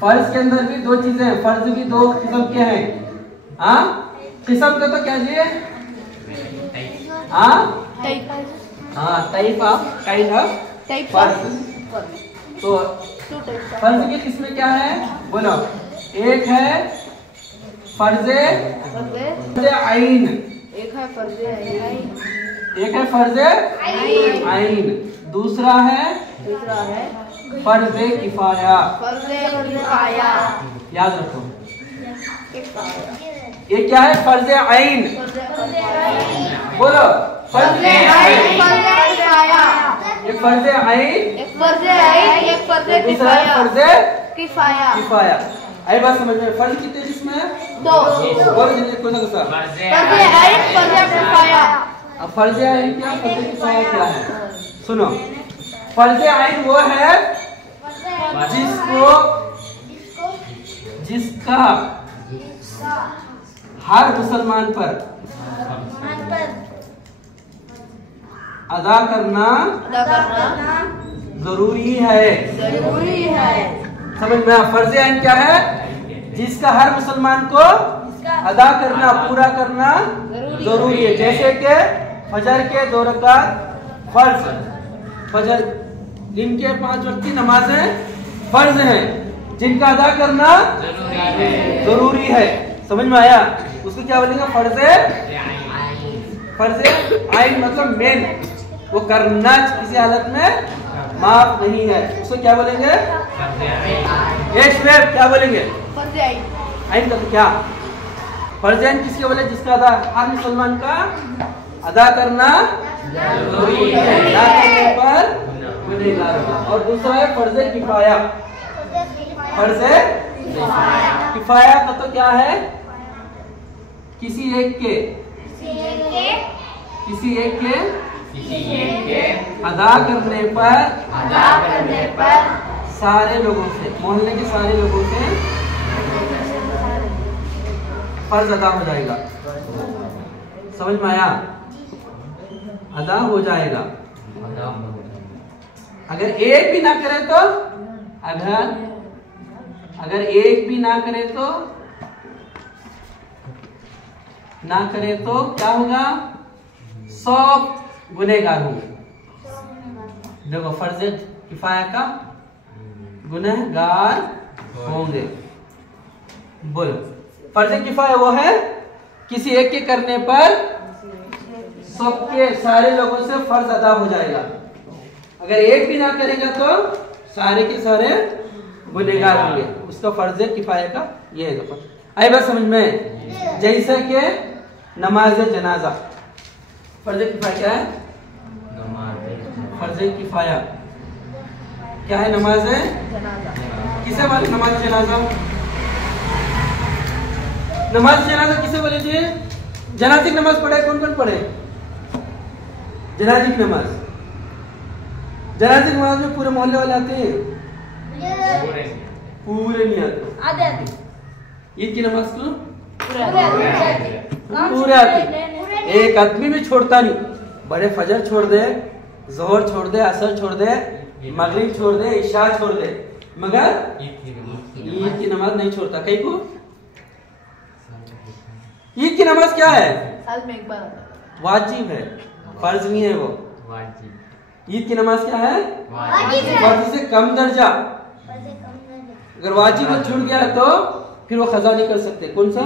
फर्ज के अंदर भी दो चीजें हैं, फर्ज भी दो किस्म के हैं। हाँ किस्म का तो क्या जी? टाइप ऑफ काइंड ऑफ फर्ज। तो फर्ज की किस्में क्या है बोलो? एक है फर्ज आइन, एक है फर्ज आइन, दूसरा है फर्ज किफाया। याद रखो ये क्या है? फर्ज आइन बोलो। फर्ज आइन, एक फर्ज आइन, दूसरा है फर्ज किफाया। आई बात समझ में? फर्ज कितने जिसमें है? दो। बोलो जल्दी कौन सा गुस्सा? फर्ज आइन, फर्ज किफाया। अब फर्ज आइन क्या, फर्ज किफाया क्या है? सुनो, फर्ज आइन वो है जिसका हर मुसलमान पर अदा करना जरूरी है। समझ में? फर्ज आइन क्या है? जिसका हर मुसलमान को अदा करना, पूरा करना जरूरी है। जैसे कि फजर के 2 रकात फर्ज, फजर दिन के 5 वक्त की नमाजें फर्ज हैं जिनका अदा करना जरूरी है। समझ में आया? उसको क्या बोलेंगे? फर्ज आइन मतलब मेन, वो करना किसी हालत में माफ नहीं है, उसको क्या बोलेंगे? क्या बोलेंगे? आइन का तो क्या? फर्ज आइन किसके बोले? जिसका अदा हर मुसलमान का अदा करना जरूरी है, अदा करने पर गुनहगार होगा। और दूसरा है फर्ज किफाया। फर्ज किफाया का तो क्या है? किसी एक के अदा करने पर सारे लोगों से, मोहल्ले के सारे लोगों से फर्ज अदा हो जाएगा। समझ में आया? अदा हो जाएगा। अगर एक भी ना करे तो, अगर एक भी ना करे तो क्या होगा? 100 गुनहगार होंगे। देखो फर्ज किफाया का गुनहगार होंगे। बोलो, फर्ज किफाया वो है किसी एक के करने पर सबके सारे लोगों से फर्ज अदा हो जाएगा। अगर एक भी ना करेगा तो सारे के सारे गुनहगार होंगे। उसका फर्ज किफाया का ये है। आई बात समझ में? जैसे कि नमाज जनाजा फर्ज किफाया क्या है? फर्ज किफाया क्या है? नमाज किसे बोले? नमाज जनाजा। नमाज जनाजा किसे बोले जी? जनाजे की नमाज पढ़े कौन कौन पढ़े? जनाजे की नमाज, जनाजे की नमाज में पूरे मोहल्ले वाले आते हैं? पूरे नहीं आते। ईद की नमाज को पूरे आते। एक आदमी भी छोड़ता नहीं। बड़े फजर छोड़ दे, जोहर छोड़ दे, असर छोड़ दे, मगरिब छोड़ दे, इशा छोड़ दे, मगर ईद की नमाज नहीं छोड़ता। कहीं को ईद की नमाज क्या है? साल में एक बार वाजिब है, फर्ज नहीं है वो। ईद की नमाज क्या है? फर्ज से कम दर्जा। अगर वाजिब छूट गया तो फिर वो खजा नहीं कर सकते। कौन सा?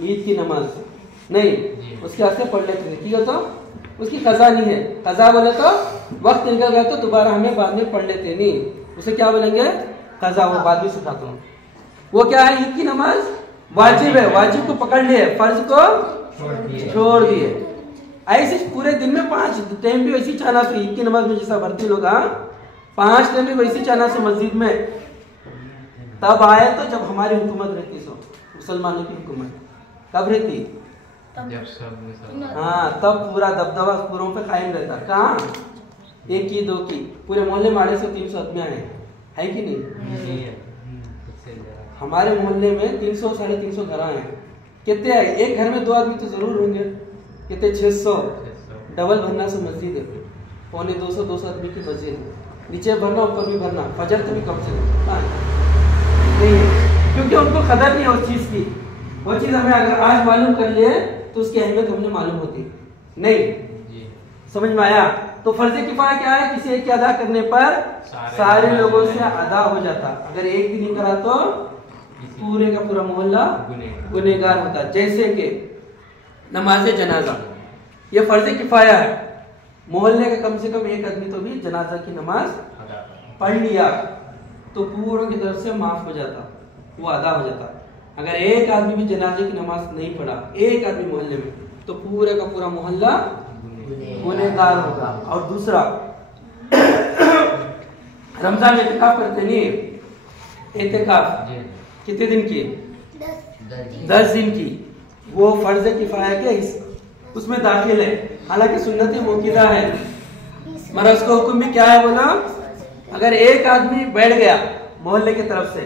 ईद की नमाज नहीं, उसके हाथ से पढ़ लेते थे। ठीक है, तो उसकी खजा नहीं है। खजा बोले तो वक्त निकल गया तो दोबारा हमें बाद में पढ़ लेते नहीं, उसे क्या बोलेंगे? खजा। वो बाद में सिखाता हूँ। वो क्या है? ईद की नमाज वाजिब है, वाजिब को पकड़ लिए, फर्ज को छोड़ दिए। ऐसे पूरे दिन में 5 टाइम भी वैसी चाहना से ईद की नमाज में जैसा भर्ती लोग 5 टाइम भी वैसी चाहना से मस्जिद में तब आए तो जब हमारी हुकूमत रहती, सो मुसलमानों की हुकूमत कब रहती? हाँ, तब पूरा दबदबा पूरों पे कायम रहता। कहाँ? 1 की 2 की पूरे मोहल्ले माड़े से 300 आदमियां है कि नहीं? हमारे मोहल्ले में 300 साढ़े 300 घर हैं। कितने है? एक घर में 2 आदमी तो जरूर होंगे। कितने? 600। डबल भरना से मस्जिद है, पौने 200 आदमी की मस्जिद है। नीचे भरना ऊपर भी भरना, फजर तो भी कम से कम नहीं है, क्योंकि उनको कदर नहीं है उस चीज की। वो चीज हमें अगर आज मालूम कर लिए तो उसकी अहमियत हमने मालूम होती नहीं। समझ में आया? तो फर्ज किफाया क्या है? किसी एक के अदा करने पर सारे लोगों से अदा हो जाता। अगर एक भी नहीं करा तो पूरे का पूरा मोहल्ला गुनहगार होता। जैसे कि नमाज जनाजा, ये फर्ज किफाया है। मोहल्ले का कम से कम एक आदमी तो भी जनाजा की नमाज पढ़ लिया तो पूरों की तरफ से माफ हो जाता, वो अदा हो जाता। अगर एक आदमी भी जनाजे की नमाज नहीं पढ़ा, एक आदमी मोहल्ले में, तो पूरे का पूरा मोहल्ला गुनहगार होगा। और दूसरा, रमजान में इत्तिकाफ करते नहीं, इत्तिकाफ कितने दिन की? 10 दिन की। वो फर्ज किफाया के उसमें दाखिल है, हालांकि सुन्नत मुक्किदा है, मगर उसका हुक्म भी क्या है बोला? अगर एक आदमी बैठ गया मोहल्ले की तरफ से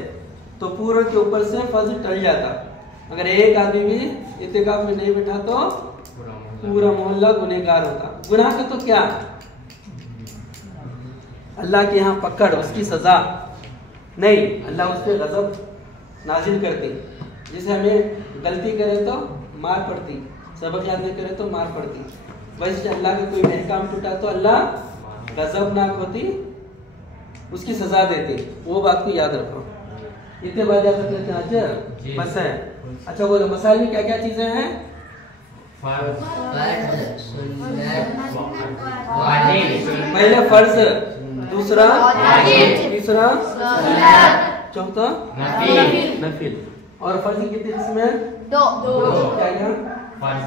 तो पूरे के ऊपर से फर्ज टल जाता। अगर एक आदमी भी इत्तिकाफ में नहीं बैठा तो पूरा मोहल्ला गुनहगार होता। गुनाह का तो क्या, अल्लाह के यहाँ पकड़, उसकी सजा नहीं, अल्लाह उस पर गजब नाजिल करती। जैसे हमें गलती करे तो मार पड़ती, सबक याद नहीं करे तो मार पड़ती, वैसे अल्लाह का कोई महकाम टूटा तो अल्लाह गजबनाक होती, उसकी सजा देती। वो बात को याद रखो। इतने बात याद रखते थे आज बस है। अच्छा बोलो, मसाइल में क्या क्या चीजें हैं? पहले फर्ज, दूसरा तीसरा चौथा नफिल। और फर्ज कितने इसमें? 2। क्या क्या? फर्ज,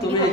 तुम्हें